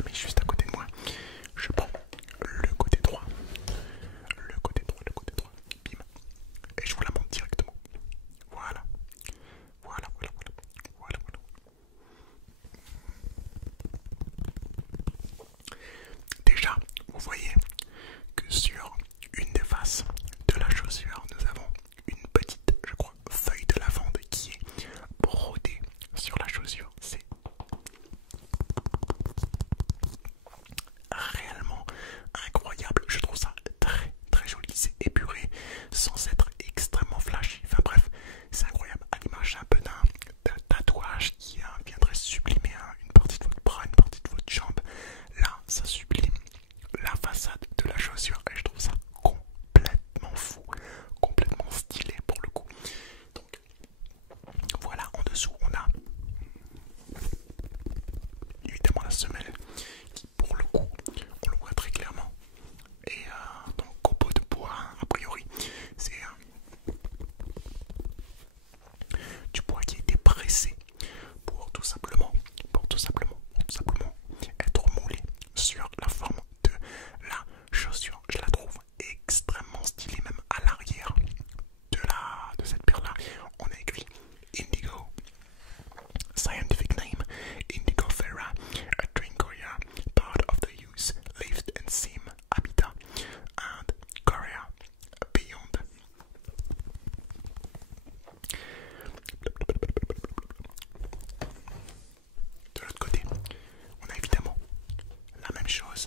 la mets juste à côté de moi. Je prends le côté droit. Le côté droit, le côté droit. Bim. Et je vous la montre directement. Voilà. Voilà, voilà, voilà. Voilà, voilà. Déjà, vous voyez que sur une des faces de la chaussure, nous avons une petite, je crois, feuille de lavande qui est brodée sur la chaussure. C'est réellement incroyable. Je trouve ça très très joli. C'est épuré sans être extrêmement flashy. Enfin bref, c'est incroyable. À l'image un peu d'un tatouage qui viendrait sublimer une partie de votre bras, une partie de votre jambe. Là, ça sublime la façade de la chaussure et je trouve ça complètement fou, complètement stylé pour le coup. Donc voilà, en dessous on a évidemment la semelle qui pour le coup on le voit très clairement et donc copeaux de bois a priori c'est du bois qui a été pressé pour tout simplement être moulé sur la forme de la chaussure. Je la trouve extrêmement stylée, même à l'arrière de cette paire là on a écrit Indigo. Scientific name Indigo Ferra, a Trincoria, part of the use, lift and seam habitat, and Korea beyond. De l'autre côté, on a évidemment la même chose.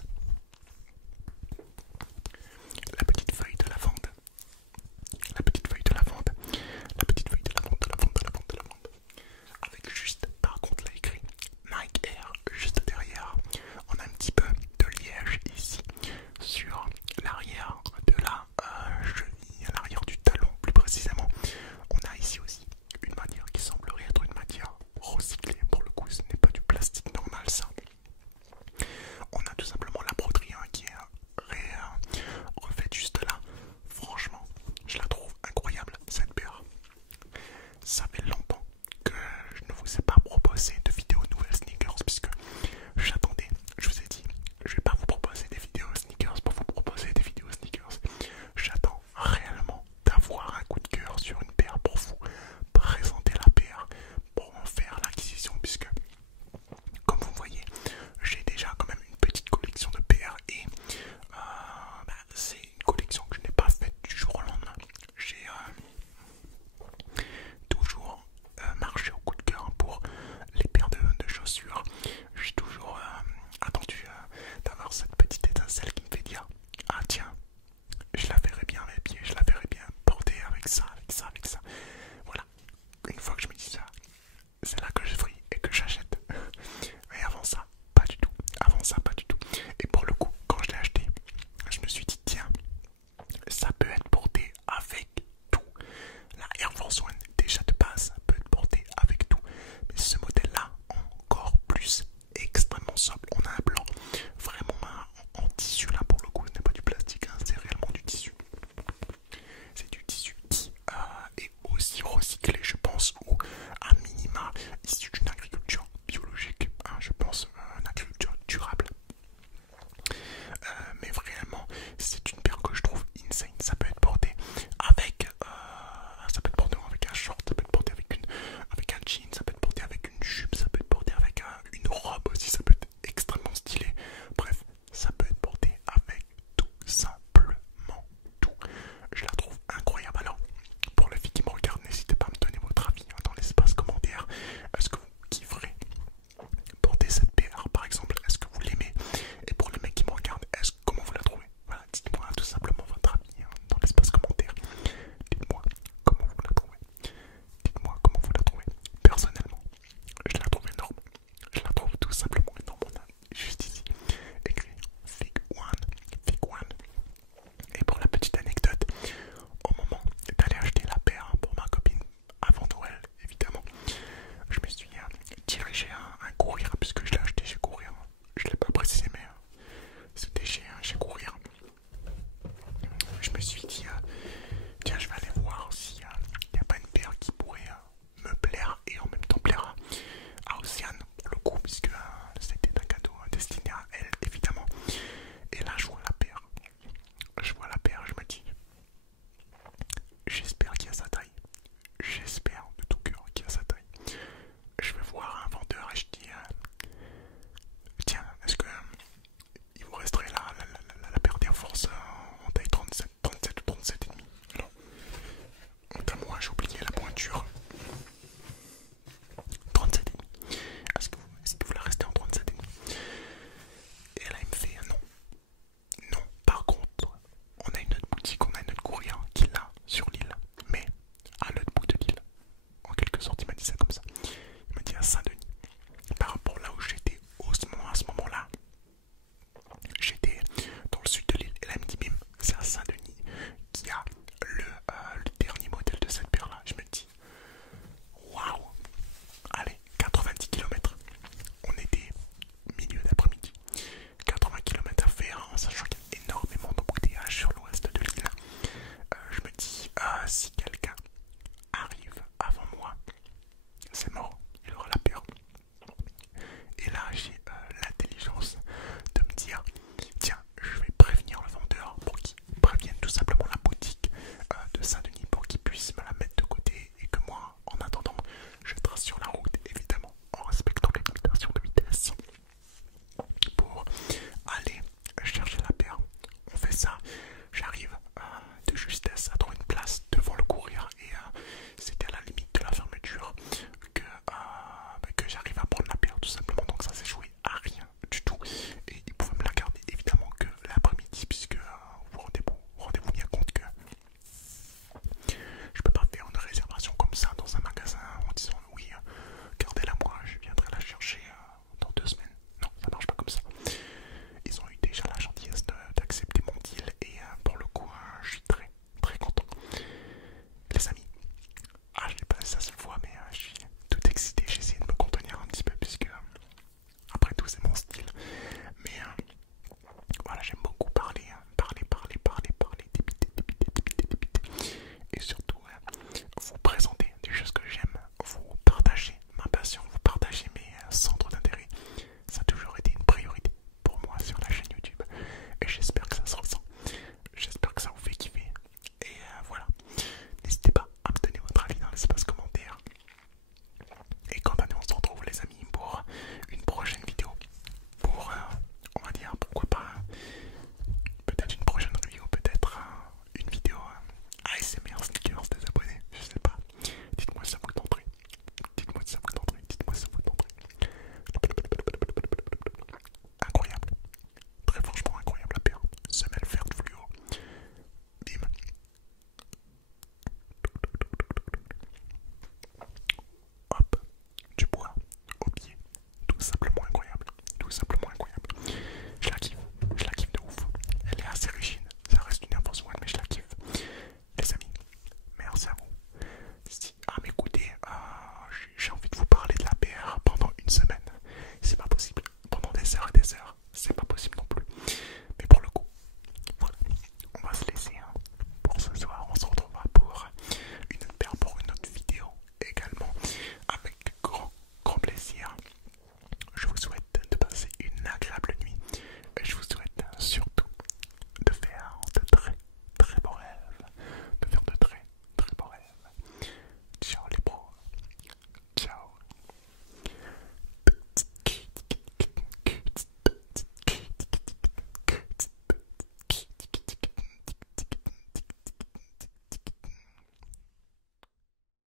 tous ces monstres.